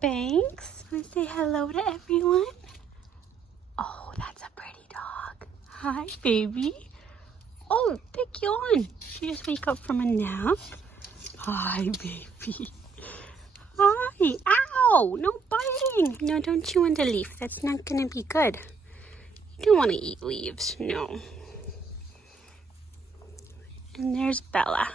Banks. Want to say hello to everyone? Oh, that's a pretty dog. Hi, baby. Oh, take you on. She just wake up from a nap. Hi, baby. Hi. Ow! No biting. No, don't chew on the leaf. That's not going to be good. You don't want to eat leaves. No. And there's Bella.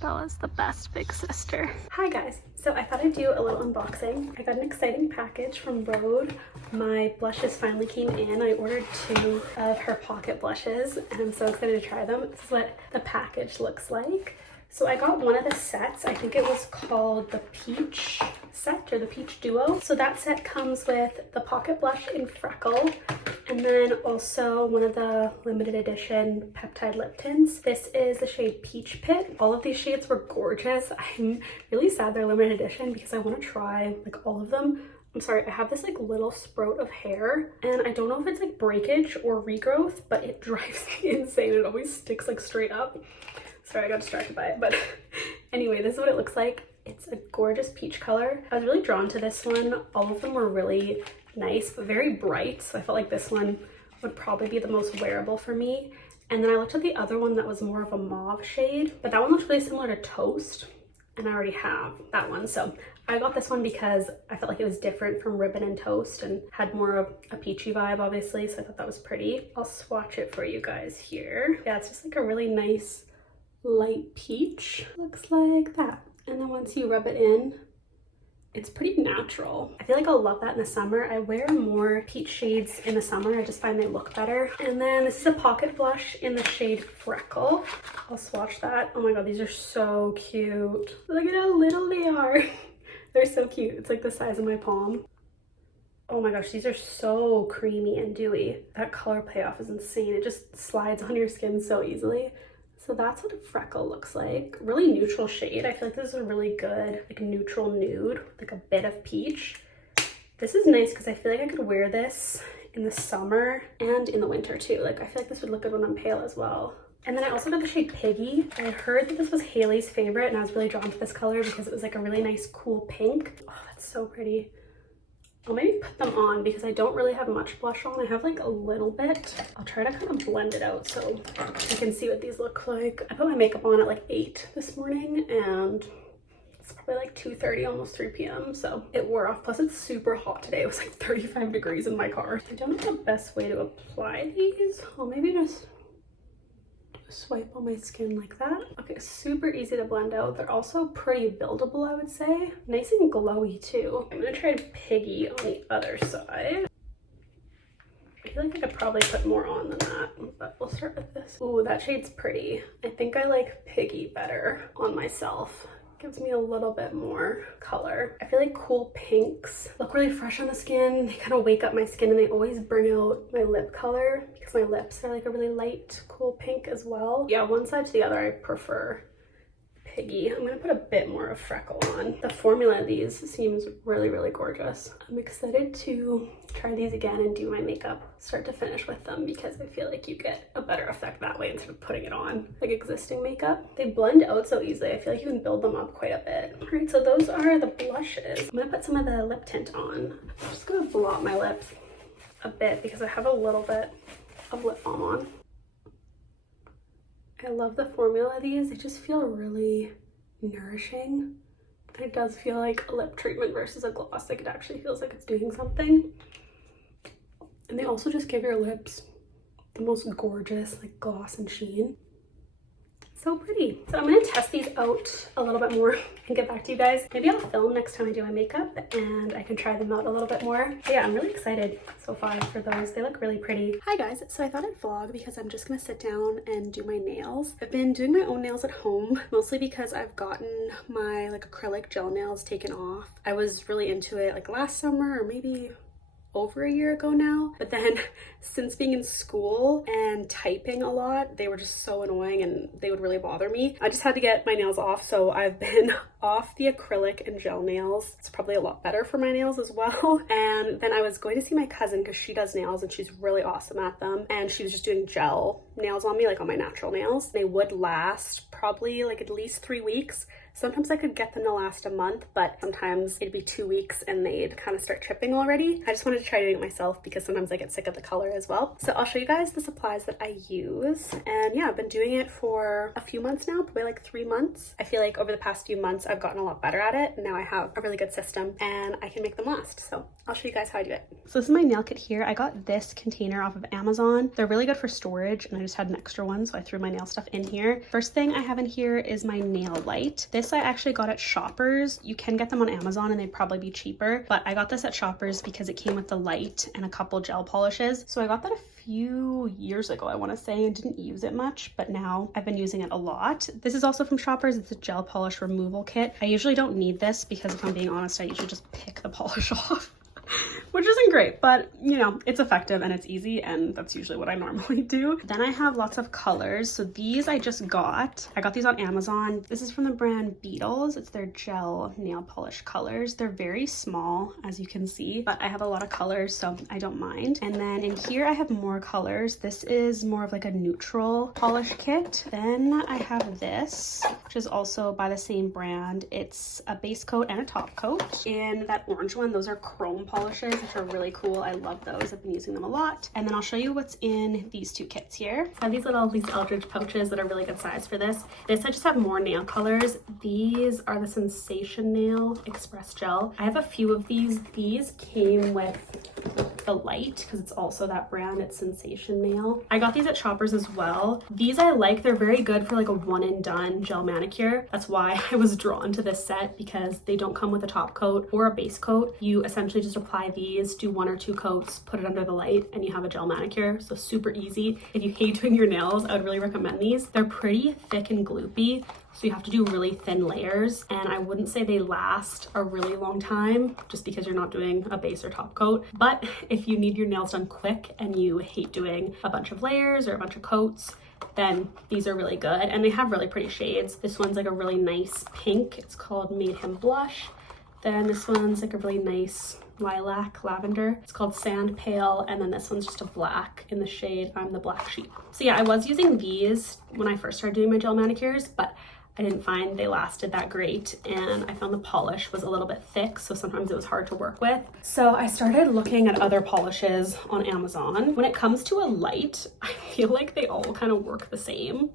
Bella's the best big sister. Hi guys, so I thought I'd do a little unboxing. I got an exciting package from Rhode. My blushes finally came in. I ordered 2 of her pocket blushes and I'm so excited to try them. This is what the package looks like. So I got one of the sets. I think it was called the Peach set or the Peach Duo. So that set comes with the pocket blush in Freckle and then also one of the limited edition peptide lip tints. This is the shade Peach Pit. All of these shades were gorgeous. I'm really sad they're limited edition because I want to try like all of them. I'm sorry, I have this like little sprout of hair and I don't know if it's like breakage or regrowth, but it drives me insane. It always sticks like straight up. Sorry, I got distracted by it, but anyway, this is what it looks like. It's a gorgeous peach color. I was really drawn to this one. All of them were really nice, but very bright. So I felt like this one would probably be the most wearable for me. And then I looked at the other one that was more of a mauve shade, but that one looks really similar to Toast. And I already have that one. So I got this one because I felt like it was different from Ribbon and Toast and had more of a peachy vibe, obviously. So I thought that was pretty. I'll swatch it for you guys here. Yeah, it's just like a really nice light peach. Looks like that. And then once you rub it in, it's pretty natural. I feel like I'll love that in the summer. I wear more peach shades in the summer. I just find they look better. And then this is a pocket blush in the shade Freckle. I'll swatch that. Oh my god, these are so cute. Look at how little they are. They're so cute. It's like the size of my palm. Oh my gosh, these are so creamy and dewy. That color payoff is insane. It just slides on your skin so easily. So that's what a Freckle looks like. Really neutral shade. I feel like this is a really good like neutral nude, like a bit of peach. This is nice because I feel like I could wear this in the summer and in the winter too. Like I feel like this would look good when I'm pale as well. And then I also got the shade Piggy. I heard that this was Haley's favorite and I was really drawn to this color because it was like a really nice cool pink. Oh, that's so pretty. I'll maybe put them on because I don't really have much blush on. I have like a little bit. I'll try to kind of blend it out so you can see what these look like. I put my makeup on at like 8 this morning and it's probably like 2:30, almost 3 p.m. So it wore off. Plus it's super hot today. It was like 35 degrees in my car. I don't know the best way to apply these. I'll maybe just swipe on my skin like that. Okay, super easy to blend out. They're also pretty buildable, I would say. Nice and glowy too. I'm gonna try Piggy on the other side. I feel like I could probably put more on than that, but we'll start with this. Ooh, that shade's pretty. I think I like Piggy better on myself. Gives me a little bit more color. I feel like cool pinks look really fresh on the skin. They kind of wake up my skin and they always bring out my lip color because my lips are like a really light, cool pink as well. Yeah, one side to the other, I prefer Piggy. I'm gonna put a bit more of Freckle on. The formula of these seems really, really gorgeous. I'm excited to try these again and do my makeup start to finish with them because I feel like you get a better effect that way instead of putting it on like existing makeup. They blend out so easily. I feel like you can build them up quite a bit. All right, so those are the blushes. I'm gonna put some of the lip tint on. I'm just gonna blot my lips a bit because I have a little bit of lip balm on. I love the formula of these. They just feel really nourishing. It does feel like a lip treatment versus a gloss. Like it actually feels like it's doing something. And they also just give your lips the most gorgeous like gloss and sheen. So pretty. So I'm gonna test these out a little bit more and get back to you guys. Maybe I'll film next time I do my makeup and I can try them out a little bit more. But yeah, I'm really excited so far for those. They look really pretty. Hi guys, so I thought I'd vlog because I'm just gonna sit down and do my nails. I've been doing my own nails at home, mostly because I've gotten my like acrylic gel nails taken off. I was really into it like last summer or maybe over a year ago now, but then since being in school and typing a lot, they were just so annoying and they would really bother me. I just had to get my nails off, so I've been off the acrylic and gel nails. It's probably a lot better for my nails as well. And then I was going to see my cousin because she does nails and she's really awesome at them, and she was just doing gel nails on me, like on my natural nails. They would last probably like at least 3 weeks. Sometimes I could get them to last a month, but sometimes it'd be 2 weeks and they'd kind of start chipping already. I just wanted to try doing it myself because sometimes I get sick of the color as well. So I'll show you guys the supplies that I use. And yeah, I've been doing it for a few months now, probably like 3 months. I feel like over the past few months, I've gotten a lot better at it. Now I have a really good system and I can make them last. So I'll show you guys how I do it. So this is my nail kit here. I got this container off of Amazon. They're really good for storage and I just had an extra one, so I threw my nail stuff in here. First thing I have in here is my nail light. This I actually got at Shoppers. You can get them on Amazon and they'd probably be cheaper, but I got this at Shoppers because it came with the light and a couple gel polishes. So I got that a few years ago, I want to say, and didn't use it much, but now I've been using it a lot. This is also from Shoppers. It's a gel polish removal kit. I usually don't need this because if I'm being honest, I usually just pick the polish off. Which isn't great, but you know, it's effective and it's easy, and that's usually what I normally do. Then I have lots of colors. So these I got these on Amazon. This is from the brand Beetles. It's their gel nail polish colors. They're very small, as you can see, but I have a lot of colors, so I don't mind. And then in here I have more colors. This is more of like a neutral polish kit. Then I have this, which is also by the same brand. It's a base coat and a top coat. In that orange one, those are chrome polishes, which are really cool. I love those. I've been using them a lot. And then I'll show you what's in these two kits here. I have these Eldridge pouches that are really good size for this. I just have more nail colors. These are the Sensation Nail Express Gel. I have a few of these. These came with the light because it's also that brand. It's Sensation Nail. I got these at Shoppers as well. These I like. They're very good for like a one and done gel manicure. That's why I was drawn to this set, because they don't come with a top coat or a base coat. You essentially just apply these, do 1 or 2 coats, put it under the light, and you have a gel manicure. So super easy. If you hate doing your nails, I would really recommend these. They're pretty thick and gloopy, so you have to do really thin layers, and I wouldn't say they last a really long time just because you're not doing a base or top coat. But if you need your nails done quick and you hate doing a bunch of layers or a bunch of coats, then these are really good, and they have really pretty shades. This one's like a really nice pink. It's called Made Him Blush. Then this one's like a really nice lilac lavender. It's called Sand Pale, and then this one's just a black in the shade I'm the Black Sheep. So yeah, I was using these when I first started doing my gel manicures, but I didn't find they lasted that great, and I found the polish was a little bit thick, so sometimes it was hard to work with. So I started looking at other polishes on Amazon. When it comes to a light, I feel like they all kind of work the same.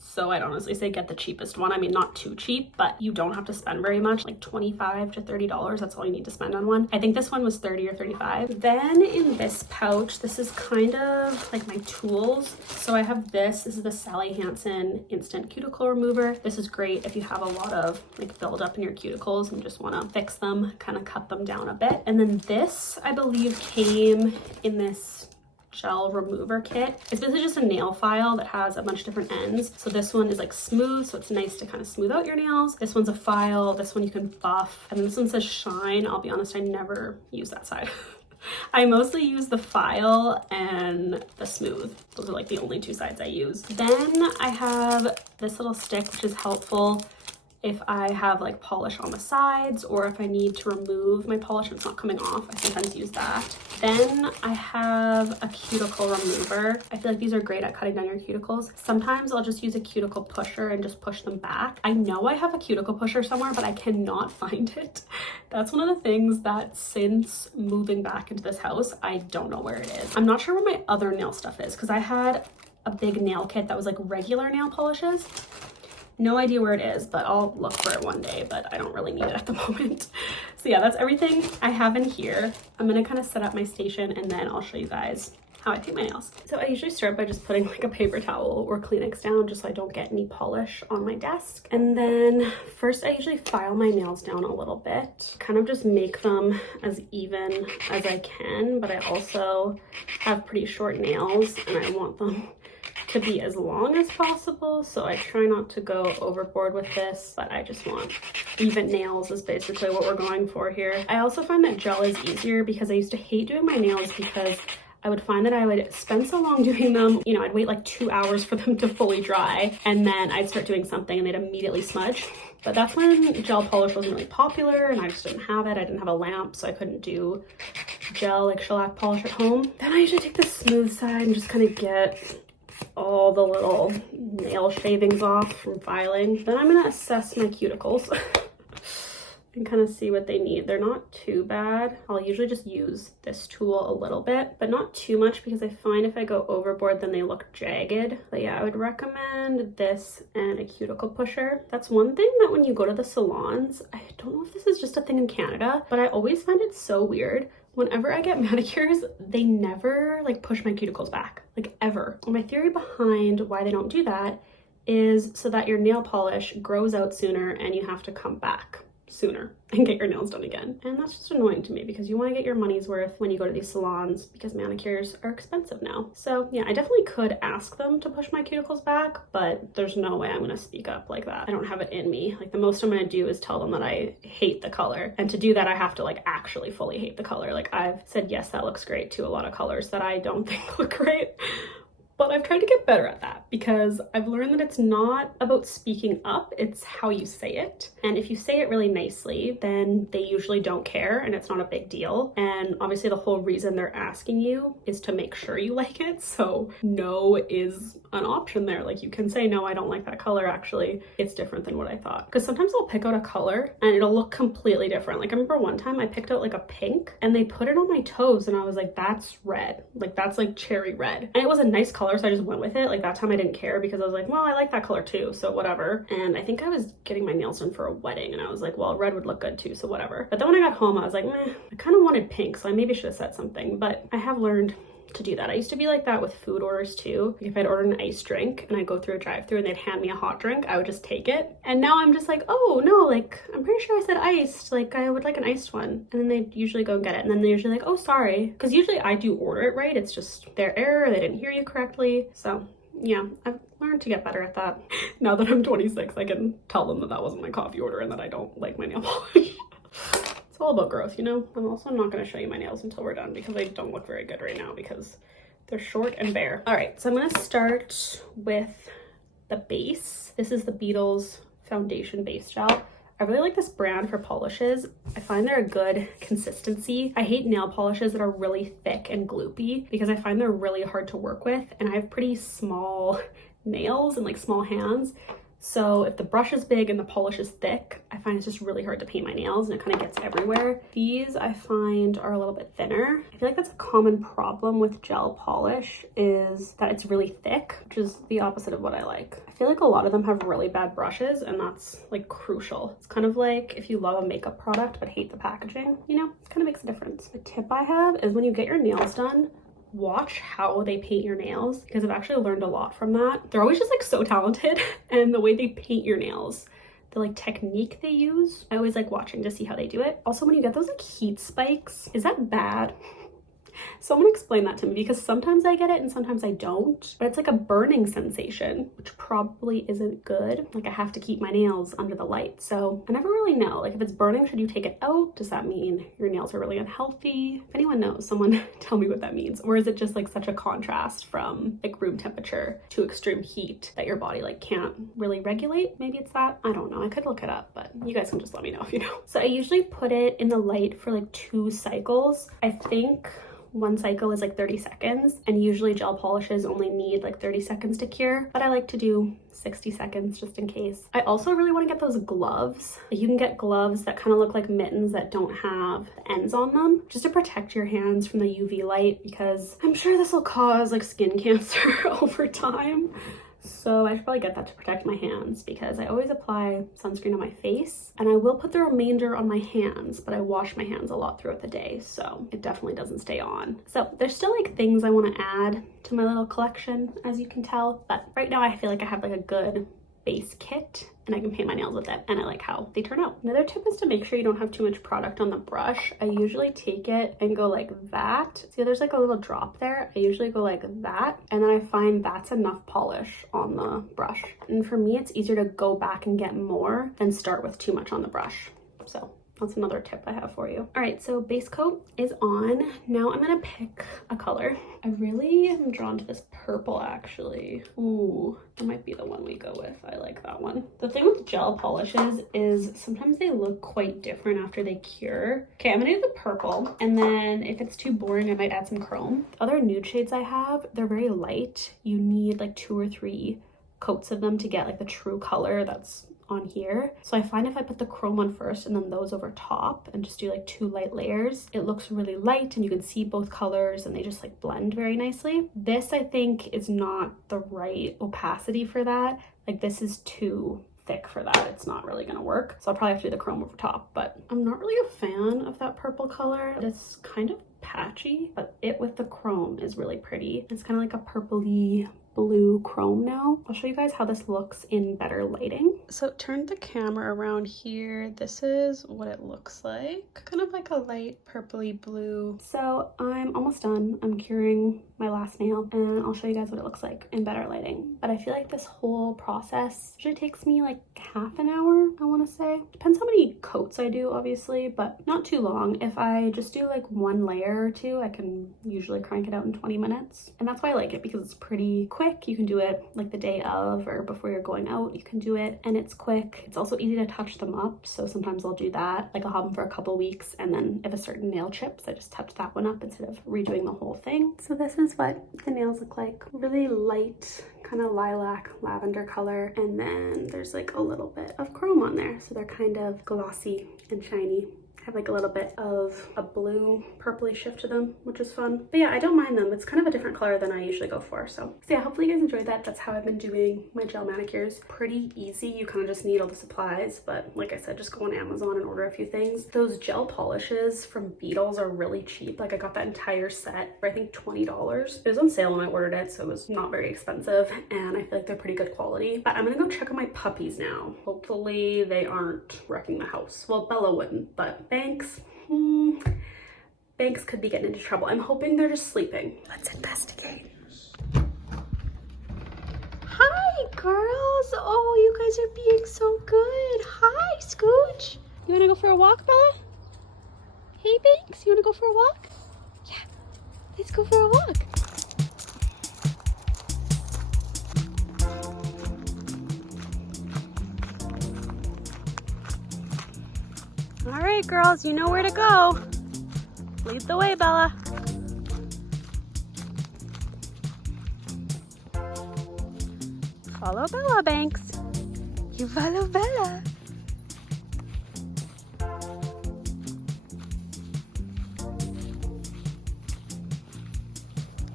So I'd honestly say get the cheapest one. I mean, not too cheap, but you don't have to spend very much, like $25 to $30. That's all you need to spend on one. I think this one was $30 or $35. Then in this pouch, this is kind of like my tools. So I have this. This is the Sally Hansen Instant Cuticle Remover. This is great if you have a lot of like buildup in your cuticles and just want to fix them, kind of cut them down a bit. And then this, I believe, came in this gel remover kit. It's basically just a nail file that has a bunch of different ends. So this one is like smooth, so it's nice to kind of smooth out your nails. This one's a file. This one you can buff. And this one says shine. I'll be honest, I never use that side. I mostly use the file and the smooth. Those are like the only 2 sides I use. Then I have this little stick, which is helpful if I have like polish on the sides, or if I need to remove my polish and it's not coming off. I sometimes use that. Then I have a cuticle remover. I feel like these are great at cutting down your cuticles. Sometimes I'll just use a cuticle pusher and just push them back. I know I have a cuticle pusher somewhere, but I cannot find it. That's one of the things that since moving back into this house, I don't know where it is. I'm not sure where my other nail stuff is, because I had a big nail kit that was like regular nail polishes. No idea where it is, but I'll look for it one day, but I don't really need it at the moment. So yeah, that's everything I have in here. I'm gonna kind of set up my station and then I'll show you guys how I paint my nails. So I usually start by just putting like a paper towel or Kleenex down just so I don't get any polish on my desk. And then first I usually file my nails down a little bit, kind of just make them as even as I can, but I also have pretty short nails and I want them to be as long as possible, so I try not to go overboard with this, but I just want even nails is basically what we're going for here. I also find that gel is easier because I used to hate doing my nails because I would find that I would spend so long doing them, you know, I'd wait like 2 hours for them to fully dry, and then I'd start doing something and they'd immediately smudge. But that's when gel polish wasn't really popular and I just didn't have it. I didn't have a lamp, so I couldn't do gel like shellac polish at home. Then I usually take the smooth side and just kind of get all the little nail shavings off from filing. Then I'm gonna assess my cuticles and kind of see what they need. They're not too bad. I'll usually just use this tool a little bit, but not too much because I find if I go overboard, then they look jagged. But yeah, I would recommend this and a cuticle pusher. That's one thing that when you go to the salons, I don't know if this is just a thing in Canada, but I always find it so weird. Whenever I get manicures, they never like push my cuticles back, like ever. And my theory behind why they don't do that is so that your nail polish grows out sooner and you have to come back sooner and get your nails done again. And that's just annoying to me because you want to get your money's worth when you go to these salons because manicures are expensive now. So yeah, I definitely could ask them to push my cuticles back, but there's no way I'm going to speak up like that. I don't have it in me. Like the most I'm going to do is tell them that I hate the color. And to do that, I have to like actually fully hate the color. Like I've said, yes, that looks great to a lot of colors that I don't think look great. But I've tried to get better at that because I've learned that it's not about speaking up, it's how you say it. And if you say it really nicely, then they usually don't care and it's not a big deal. And obviously the whole reason they're asking you is to make sure you like it. So no is an option there. Like you can say, no, I don't like that color. Actually, it's different than what I thought. Because sometimes I'll pick out a color and it'll look completely different. Like I remember one time I picked out like a pink and they put it on my toes and I was like, that's red. Like that's like cherry red. And it was a nice color. So I just went with it. Like that time I didn't care because I was like, well, I like that color too, so whatever. And I think I was getting my nails done for a wedding and I was like, well, red would look good too, so whatever. But then when I got home, I was like, meh, I kind of wanted pink, so I maybe should have said something, but I have learned to do that. I used to be like that with food orders too. Like if I'd order an iced drink and I'd go through a drive-thru and they'd hand me a hot drink, I would just take it. And now I'm just like, oh no, like I'm pretty sure I said iced, like I would like an iced one. And then they'd usually go and get it. And then they're usually like, oh, sorry. Because usually I do order it right. It's just their error. They didn't hear you correctly. So yeah, I've learned to get better at that. Now that I'm 26, I can tell them that that wasn't my coffee order and that I don't like my nail polish. It's all about growth, you know? I'm also not going to show you my nails until we're done because they don't look very good right now because they're short and bare. All right, so I'm going to start with the base. This is the Beetles Foundation Base Gel. I really like this brand for polishes. I find they're a good consistency. I hate nail polishes that are really thick and gloopy because I find they're really hard to work with and I have pretty small nails and like small hands. So if the brush is big and the polish is thick, I find it's just really hard to paint my nails and it kind of gets everywhere. These I find are a little bit thinner. I feel like that's a common problem with gel polish is that it's really thick, which is the opposite of what I like. I feel like a lot of them have really bad brushes and that's like crucial. It's kind of like if you love a makeup product but hate the packaging, you know, it kind of makes a difference. A tip I have is when you get your nails done, watch how they paint your nails because I've actually learned a lot from that. They're always just like so talented and the way they paint your nails, the like technique they use, I always like watching to see how they do it. Also, when you get those like heat spikes, is that bad? Someone explain that to me because sometimes I get it and sometimes I don't, but it's like a burning sensation, which probably isn't good. Like I have to keep my nails under the light. So I never really know, like if it's burning, should you take it out? Does that mean your nails are really unhealthy? If anyone knows, someone tell me what that means. Or is it just like such a contrast from like room temperature to extreme heat that your body like can't really regulate? Maybe it's that, I don't know. I could look it up, but you guys can just let me know if you know. So I usually put it in the light for like 2 cycles. I think one cycle is like 30 seconds and usually gel polishes only need like 30 seconds to cure, but I like to do 60 seconds just in case. I also really want to get those gloves. You can get gloves that kind of look like mittens that don't have ends on them just to protect your hands from the UV light because I'm sure this will cause like skin cancer over time. So I should probably get that to protect my hands because I always apply sunscreen on my face and I will put the remainder on my hands, but I wash my hands a lot throughout the day, so it definitely doesn't stay on. So there's still like things I want to add to my little collection, as you can tell, but right now I feel like I have like a good base kit and I can paint my nails with it and I like how they turn out. Another tip is to make sure you don't have too much product on the brush. I usually take it and go like that. See, there's like a little drop there. I usually go like that and then I find that's enough polish on the brush. And for me, it's easier to go back and get more than start with too much on the brush. So That's another tip I have for you. All right, so base coat is on. Now I'm gonna pick a color. I really am drawn to this purple actually. Ooh, that might be the one we go with. I like that one. The thing with gel polishes is sometimes they look quite different after they cure. Okay, I'm gonna do the purple, and then if it's too boring, I might add some chrome. The other nude shades I have, they're very light. You need like 2 or 3 coats of them to get like the true color that's on here. So I find if I put the chrome on first and then those over top and just do like 2 light layers, it looks really light and you can see both colors and they just like blend very nicely. This I think is not the right opacity for that. Like this is too thick for that. It's not really gonna work. So I'll probably have to do the chrome over top, but I'm not really a fan of that purple color. It's kind of patchy, but it with the chrome is really pretty. It's kind of like a purpley blue chrome now. I'll show you guys how this looks in better lighting. So turn the camera around here. This is what it looks like. Kind of like a light purpley blue. So I'm almost done. I'm curing my last nail and I'll show you guys what it looks like in better lighting. But I feel like this whole process usually takes me like half an hour, I want to say. Depends how many coats I do, obviously, but not too long. If I just do like 1 layer or 2, I can usually crank it out in 20 minutes. And that's why I like it, because it's pretty quick. You can do it like the day of or before you're going out, you can do it, and it's quick. It's also easy to touch them up, so sometimes I'll do that. Like I'll have them for a couple weeks, and then if a certain nail chips, I just touch that one up instead of redoing the whole thing. So this is what the nails look like. Really light kind of lilac lavender color, and then there's like a little bit of chrome on there, so they're kind of glossy and shiny. Have like a little bit of a blue purpley shift to them, which is fun. But yeah, I don't mind them. It's kind of a different color than I usually go for. So yeah, hopefully you guys enjoyed that. That's how I've been doing my gel manicures. Pretty easy. You kind of just need all the supplies, but like I said, just go on Amazon and order a few things. Those gel polishes from Beetles are really cheap. Like I got that entire set for I think $20. It was on sale when I ordered it, so it was not very expensive, and I feel like they're pretty good quality. But I'm gonna go check on my puppies now. Hopefully they aren't wrecking the house. Well, Bella wouldn't, but Banks, Banks could be getting into trouble. I'm hoping they're just sleeping. Let's investigate. Hi, girls. Oh, you guys are being so good. Hi, Scooch. You want to go for a walk, Bella? Hey, Banks, you want to go for a walk? Yeah, let's go for a walk. All right, girls, you know where to go. Lead the way, Bella. Follow Bella, Banks. You follow Bella.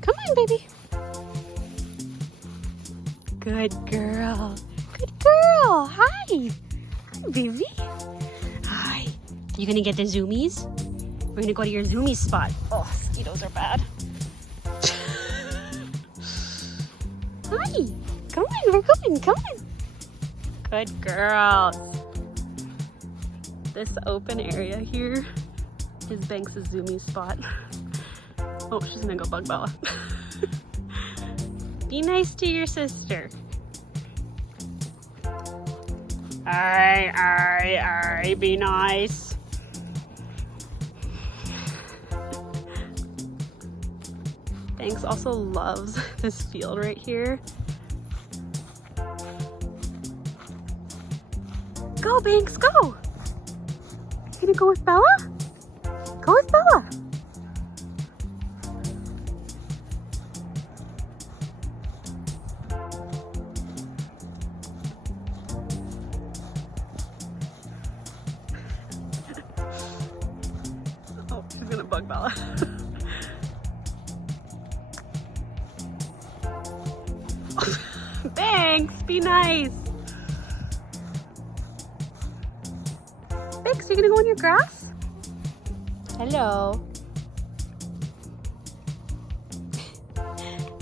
Come on, baby. Good girl. Good girl. Hi. Hi, baby. Hi. You gonna get the zoomies? We're gonna go to your zoomies spot. Oh, mosquitoes are bad. Hi. Come on, we're going. Come on. Good girls. This open area here is Banks' zoomies spot. Oh, she's gonna go bug Bella. Be nice to your sister. Alright, be nice. Banks also loves this field right here. Go, Banks, go! You gonna go with Bella? Go with Bella. Oh, she's gonna bug Bella. Banks, be nice. Banks, you gonna go in your grass? Hello. Are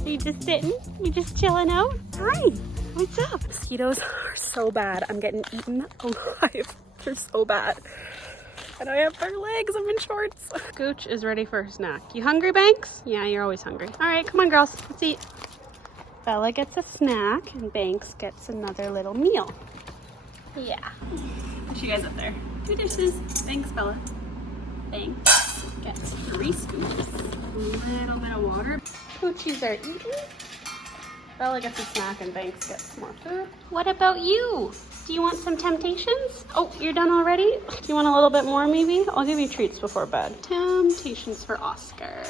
you just sitting? You just chilling out? Hi, what's up? Mosquitoes are so bad. I'm getting eaten alive. They're so bad. And I have bare legs. I'm in shorts. Scooch is ready for a snack. You hungry, Banks? Yeah, you're always hungry. All right, come on, girls. Let's eat. Bella gets a snack and Banks gets another little meal. Yeah. Put you guys up there. 2 dishes. Thanks, Bella. Thanks. Get 3 scoops. A little bit of water. Poochies are eating. Bella gets a snack and Banks gets more food. What about you? Do you want some temptations? Oh, you're done already? Do you want a little bit more maybe? I'll give you treats before bed. Temptations for Oscar.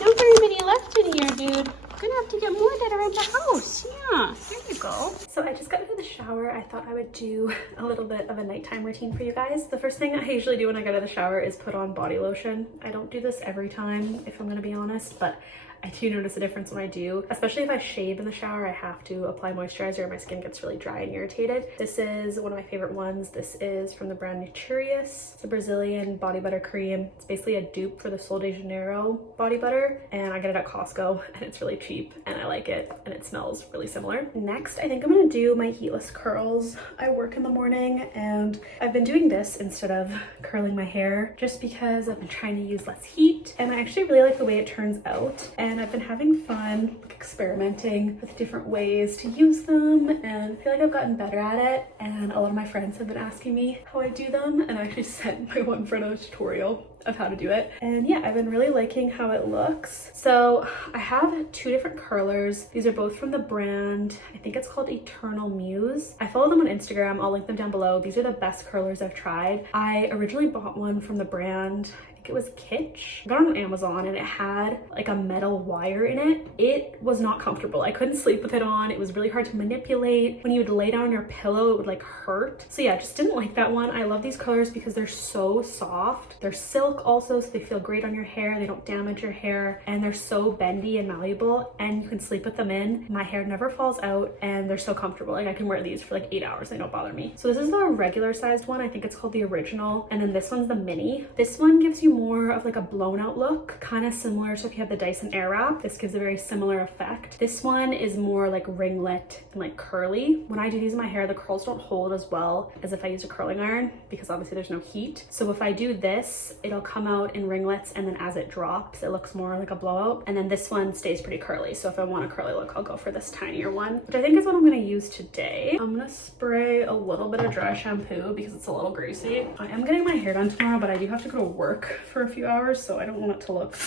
Not very many left in here, dude. Gonna have to get more that are in the house. Yeah, here you go. So I just got out of the shower. I thought I would do a little bit of a nighttime routine for you guys. The first thing I usually do when I get out of the shower is put on body lotion. I don't do this every time, if I'm gonna be honest, but I do notice a difference when I do, especially if I shave in the shower. I have to apply moisturizer. My skin gets really dry and irritated. This is one of my favorite ones. This is from the brand Manicures. It's a Brazilian body butter cream. It's basically a dupe for the Sol de Janeiro body butter, and I get it at Costco, and it's really cheap, and I like it, and it smells really similar. Next, I think I'm gonna do my heatless curls. I work in the morning, and I've been doing this instead of curling my hair, just because I've been trying to use less heat, and I actually really like the way it turns out. And I've been having fun experimenting with different ways to use them, and I feel like I've gotten better at it, and a lot of my friends have been asking me how I do them, and I actually sent my one friend a tutorial of how to do it. And yeah, I've been really liking how it looks. So I have 2 different curlers. These are both from the brand, I think it's called Eternal Muse. I follow them on Instagram. I'll link them down below. These are the best curlers I've tried. I originally bought one from the brand, it was Kitsch. I got it on Amazon, and it had like a metal wire in it. It was not comfortable. I couldn't sleep with it on. It was really hard to manipulate. When you would lay down on your pillow, it would like hurt. So yeah, I just didn't like that one. I love these colors because they're so soft. They're silk also, so they feel great on your hair. They don't damage your hair, and they're so bendy and malleable, and you can sleep with them in. My hair never falls out, and they're so comfortable. Like I can wear these for like 8 hours. They don't bother me. So this is the regular sized one. I think it's called the original. And then this one's the mini. This one gives you more of like a blown out look, kind of similar to if you have the Dyson Airwrap. This gives a very similar effect. This one is more like ringlet and like curly. When I do these in my hair, the curls don't hold as well as if I use a curling iron, because obviously there's no heat. So if I do this, it'll come out in ringlets, and then as it drops, it looks more like a blowout. And then this one stays pretty curly. So if I want a curly look, I'll go for this tinier one, which I think is what I'm gonna use today. I'm gonna spray a little bit of dry shampoo because it's a little greasy. I am getting my hair done tomorrow, but I do have to go to work for a few hours, so I don't want it to look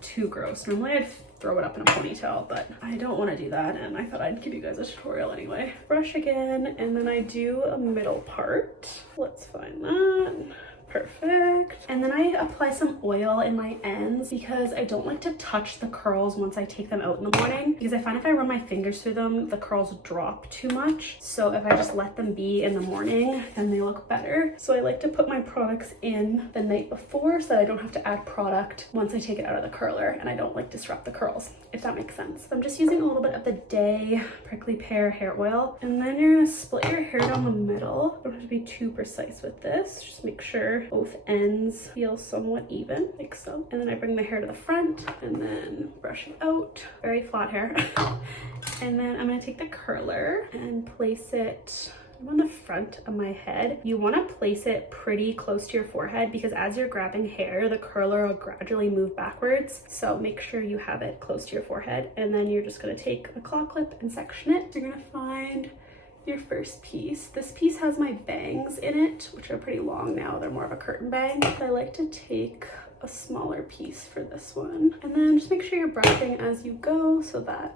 too gross. Normally I'd throw it up in a ponytail, but I don't want to do that, and I thought I'd give you guys a tutorial anyway. Brush again, and then I do a middle part. Let's find that. Perfect. And then I apply some oil in my ends because I don't like to touch the curls once I take them out in the morning, because I find if I run my fingers through them, the curls drop too much. So if I just let them be in the morning, then they look better. So I like to put my products in the night before so that I don't have to add product once I take it out of the curler, and I don't like disrupt the curls, if that makes sense. So I'm just using a little bit of the Day Prickly Pear hair oil, and then you're gonna split your hair down the middle. Don't have to be too precise with this. Just make sure both ends feel somewhat even, like so. And then I bring my hair to the front and then brush it out. Very flat hair. And then I'm gonna take the curler and place it on the front of my head. You want to place it pretty close to your forehead, because as you're grabbing hair, the curler will gradually move backwards. So make sure you have it close to your forehead, and then you're just going to take a claw clip and section it. You're going to find your first piece. This piece has my bangs in it, which are pretty long now. They're more of a curtain bang. But I like to take a smaller piece for this one. And then just make sure you're brushing as you go so that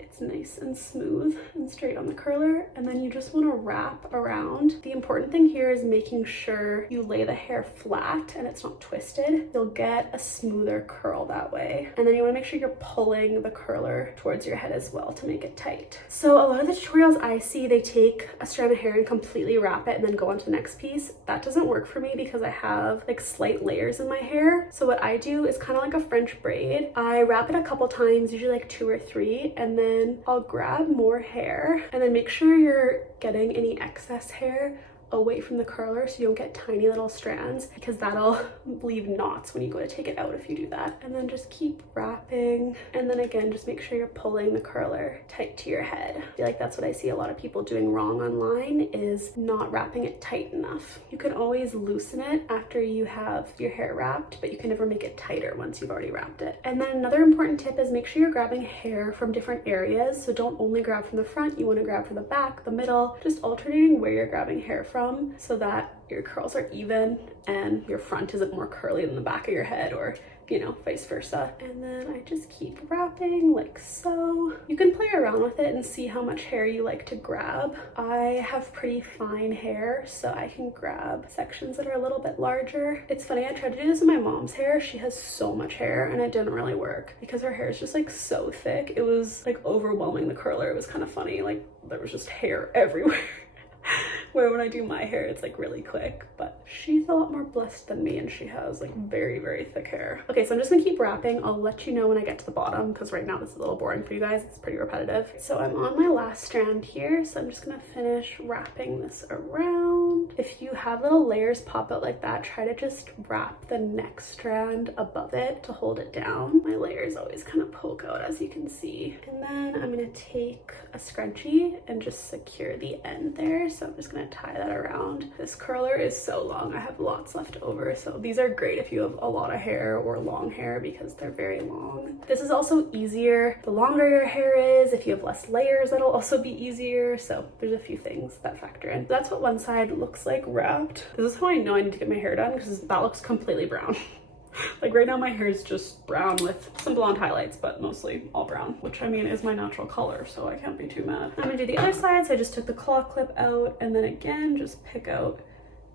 it's nice and smooth and straight on the curler. And then you just want to wrap around. The important thing here is making sure you lay the hair flat and it's not twisted. You'll get a smoother curl that way. And then you want to make sure you're pulling the curler towards your head as well to make it tight. So a lot of the tutorials I see, they take a strand of hair and completely wrap it and then go on to the next piece. That doesn't work for me because I have like slight layers in my hair. So what I do is kind of like a French braid. I wrap it a couple times, usually like 2 or 3, and then I'll grab more hair, and then make sure you're getting any excess hair away from the curler so you don't get tiny little strands, because that'll leave knots when you go to take it out if you do that. And then just keep wrapping, and then again just make sure you're pulling the curler tight to your head. I feel like that's what I see a lot of people doing wrong online, is not wrapping it tight enough. You can always loosen it after you have your hair wrapped, but you can never make it tighter once you've already wrapped it. And then another important tip is make sure you're grabbing hair from different areas. So don't only grab from the front, you want to grab from the back, the middle, just alternating where you're grabbing hair from. from so that your curls are even and your front isn't more curly than the back of your head, or you know, vice versa. And then I just keep wrapping like so. You can play around with it and see how much hair you like to grab. I have pretty fine hair, so I can grab sections that are a little bit larger. It's funny, I tried to do this in my mom's hair. She has so much hair and it didn't really work because her hair is just like so thick. It was like overwhelming the curler. It was kind of funny, like there was just hair everywhere. Where when I do my hair, it's like really quick, but she's a lot more blessed than me and she has like very, very thick hair. Okay, so I'm just gonna keep wrapping. I'll let you know when I get to the bottom because right now this is a little boring for you guys. It's pretty repetitive. So I'm on my last strand here, so I'm just gonna finish wrapping this around. If you have little layers pop out like that, try to just wrap the next strand above it to hold it down. My layers always kind of poke out, as you can see. And then I'm gonna take a scrunchie and just secure the end there. So I'm just gonna tie that around. This curler is so long. I have lots left over. So these are great if you have a lot of hair or long hair because they're very long. This is also easier the longer your hair is. If you have less layers, that'll also be easier. So there's a few things that factor in. That's what one side looks like wrapped. This is how I know I need to get my hair done because that looks completely brown. Like right now my hair is just brown with some blonde highlights, but mostly all brown, which I mean is my natural color, so I can't be too mad. I'm gonna do the other side, so I just took the claw clip out and then again just pick out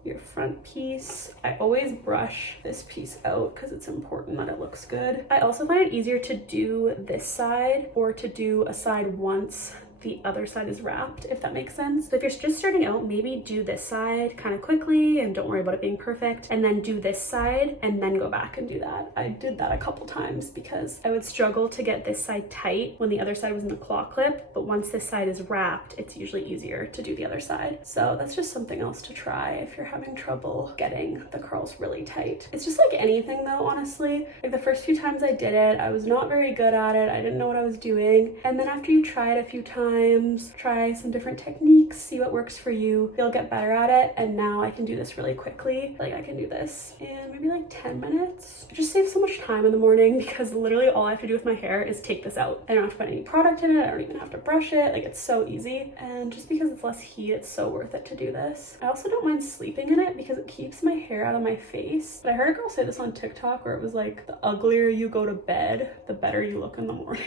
your front piece. I always brush this piece out because it's important that it looks good. I also find it easier to do this side or to do a side once the other side is wrapped, if that makes sense. So if you're just starting out, maybe do this side kind of quickly and don't worry about it being perfect, and then do this side and then go back and do that. I did that a couple times because I would struggle to get this side tight when the other side was in the claw clip, but once this side is wrapped, it's usually easier to do the other side. So that's just something else to try if you're having trouble getting the curls really tight. It's just like anything though, honestly. Like the first few times I did it, I was not very good at it. I didn't know what I was doing. And then after you try it a few times, try some different techniques, see what works for you, you'll get better at it. And now I can do this really quickly. Like I can do this in maybe like 10 minutes. It just saves so much time in the morning because literally all I have to do with my hair is take this out. I don't have to put any product in it. I don't even have to brush it. Like it's so easy. And just because it's less heat, it's so worth it to do this. I also don't mind sleeping in it because it keeps my hair out of my face. But I heard a girl say this on TikTok where it was like, the uglier you go to bed, the better you look in the morning.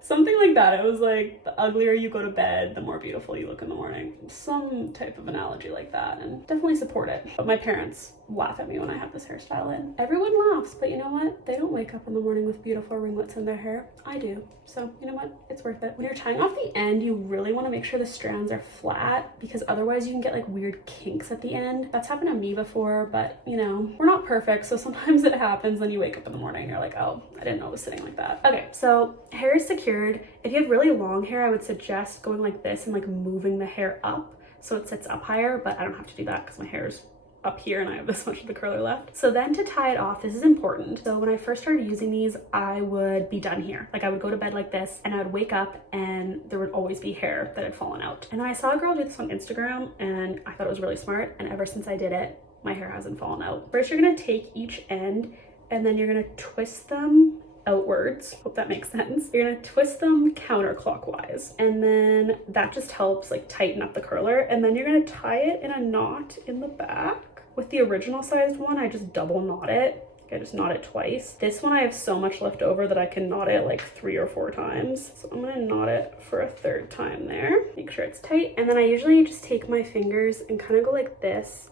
Something like that. It was like, the uglier you go to bed, the more beautiful you look in the morning. Some type of analogy like that, and definitely support it. But my parents laugh at me when I have this hairstyle in. Everyone laughs, but you know what? They don't wake up in the morning with beautiful ringlets in their hair. I do. So you know what? It's worth it. When you're tying off the end, you really want to make sure the strands are flat because otherwise you can get like weird kinks at the end. That's happened to me before, but you know, we're not perfect. So sometimes it happens, then you wake up in the morning and you're like, oh, I didn't know it was sitting like that. Okay, so hair is secured. If you have really long hair, I would suggest going like this and like moving the hair up so it sits up higher, but I don't have to do that because my hair is up here and I have this much of the curler left. So then to tie it off, this is important. So when I first started using these, I would be done here. Like I would go to bed like this and I would wake up and there would always be hair that had fallen out. And then I saw a girl do this on Instagram and I thought it was really smart. And ever since I did it, my hair hasn't fallen out. First, you're gonna take each end and then you're gonna twist them outwards. Hope that makes sense. You're gonna twist them counterclockwise and then that just helps like tighten up the curler, and then you're gonna tie it in a knot in the back. With the original sized one, I just double knot it. I just knot it twice. This one I have so much left over that I can knot it like 3 or 4 times. So I'm gonna knot it for a 3rd time there. Make sure it's tight. And then I usually just take my fingers and kind of go like this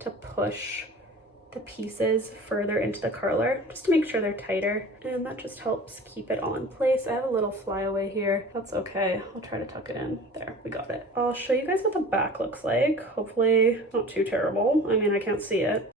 to push the pieces further into the curler just to make sure they're tighter, and that just helps keep it all in place. I have a little flyaway here. That's okay. I'll try to tuck it in. There, we got it. I'll show you guys what the back looks like. Hopefully not too terrible. I mean, I can't see it.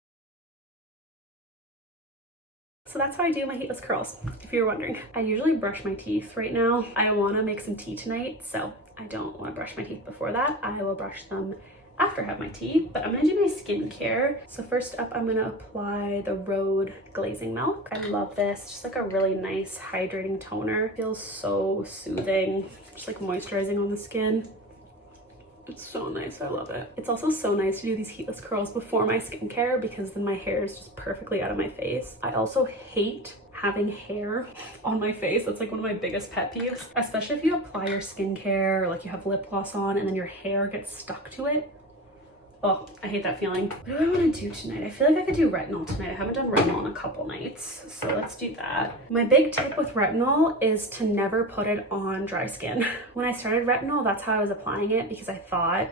So that's how I do my heatless curls, if you're wondering. I usually brush my teeth right now. I want to make some tea tonight, so I don't want to brush my teeth before that. I will brush them after I have my tea, but I'm gonna do my skincare. So first up, I'm gonna apply the Rhode glazing milk. I love this, just like a really nice hydrating toner. Feels so soothing, just like moisturizing on the skin. It's so nice, I love it. It's also so nice to do these heatless curls before my skincare because then my hair is just perfectly out of my face. I also hate having hair on my face. That's like one of my biggest pet peeves, especially if you apply your skincare or like you have lip gloss on and then your hair gets stuck to it. Oh, I hate that feeling. What do I want to do tonight? I feel like I could do retinol tonight. I haven't done retinol in a couple nights, so let's do that. My big tip with retinol is to never put it on dry skin. When I started retinol, that's how I was applying it because I thought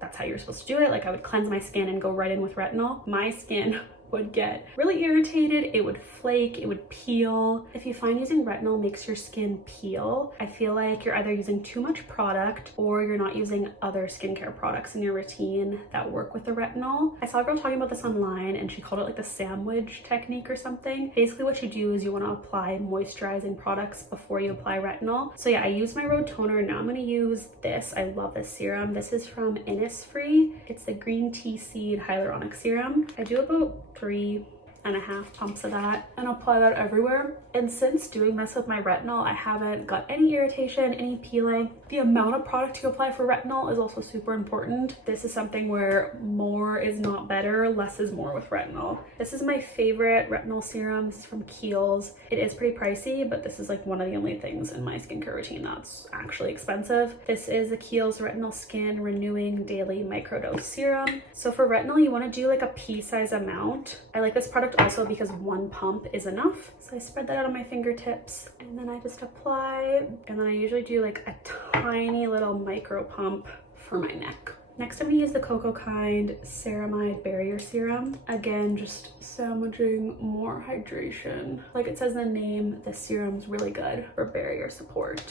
that's how you're supposed to do it. Like I would cleanse my skin and go right in with retinol. My skin would get really irritated, it would flake, it would peel. If you find using retinol makes your skin peel, I feel like you're either using too much product or you're not using other skincare products in your routine that work with the retinol. I saw a girl talking about this online and she called it like the sandwich technique or something. Basically what you do is you want to apply moisturizing products before you apply retinol. So yeah, I use my Rhode toner. Now I'm going to use this. I love this serum. This is from Innisfree. It's the green tea seed hyaluronic serum. I do about 3.5 pumps of that and apply that everywhere. And since doing this with my retinol, I haven't got any irritation, any peeling. The amount of product you apply for retinol is also super important. This is something where more is not better, less is more with retinol. This is my favorite retinol serum. This is from Kiehl's. It is pretty pricey, but this is like one of the only things in my skincare routine that's actually expensive. This is the Kiehl's Retinol Skin Renewing Daily Microdose Serum. So for retinol, you want to do like a pea-size amount. I like this product also because one pump is enough. So I spread that out on my fingertips and then I just apply, and then I usually do like a tiny little micro pump for my neck. Next I'm going to use the Cocoa Kind Ceramide Barrier Serum. Again, just sandwiching more hydration. Like it says in the name, this serum's really good for barrier support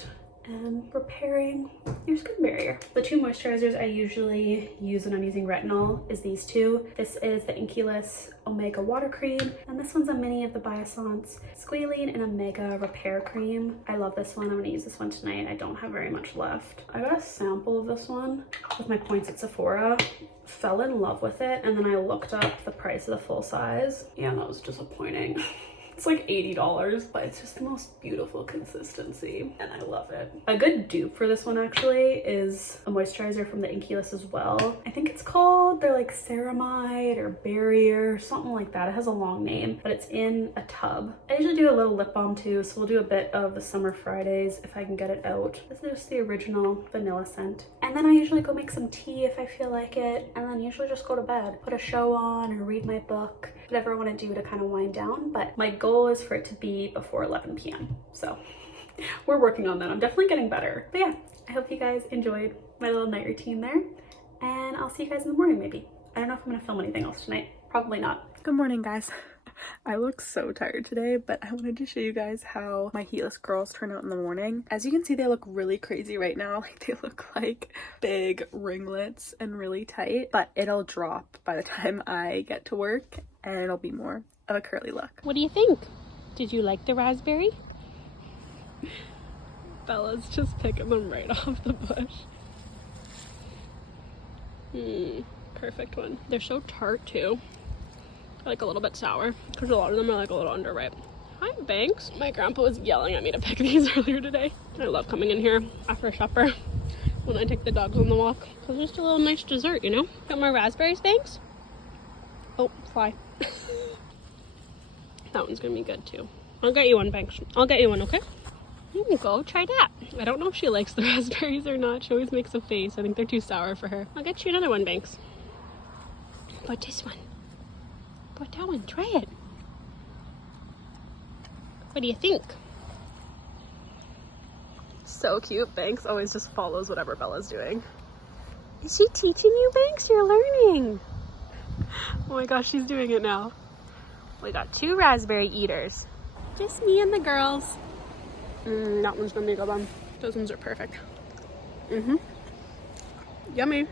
and repairing your skin barrier. The two moisturizers I usually use when I'm using retinol is these two. This is the Heatless Omega Water Cream, and this one's a mini of the Biossance Squalene and Omega Repair Cream. I love this one. I'm gonna use this one tonight. I don't have very much left. I got a sample of this one with my points at Sephora. Fell in love with it, and then I looked up the price of the full size. Yeah, that was disappointing. It's like $80, but it's just the most beautiful consistency and I love it. A good dupe for this one actually is a moisturizer from the Heatless as well. I think it's called, they're like Ceramide or Barrier, something like that. It has a long name, but it's in a tub. I usually do a little lip balm too, so we'll do a bit of the Summer Fridays if I can get it out. This is just the original vanilla scent. And then I usually go make some tea if I feel like it, and then usually just go to bed. Put a show on or read my book, whatever I want to do to kind of wind down, but my goal is for it to be before 11 p.m. So we're working on that. I'm definitely getting better. But yeah, I hope you guys enjoyed my little night routine there, and I'll see you guys in the morning maybe. I don't know if I'm gonna film anything else tonight. Probably not. Good morning, guys. I look so tired today, but I wanted to show you guys how my heatless curls turn out in the morning. As you can see, they look really crazy right now. Like they look like big ringlets and really tight, but it'll drop by the time I get to work and it'll be more of a curly look. What do you think? Did you like the raspberry? Bella's just picking them right off the bush. Perfect one. They're so tart too. Like a little bit sour because a lot of them are like a little underripe. Hi, Banks. My grandpa was yelling at me to pick these earlier today. I love coming in here after supper when I take the dogs on the walk because it's just a little nice dessert, you know? Got more raspberries, Banks? Oh, fly. That one's gonna be good too. I'll get you one, Banks. I'll get you one, okay? Here you go, try that. I don't know if she likes the raspberries or not. She always makes a face. I think they're too sour for her. I'll get you another one, Banks. But this one. But that one, try it. What do you think? So cute. Banks always just follows whatever Bella's doing. Is she teaching you, Banks? You're learning. Oh my gosh, she's doing it now. We got 2 raspberry eaters. Just me and the girls. That one's gonna be a good one. Those ones are perfect. Yummy.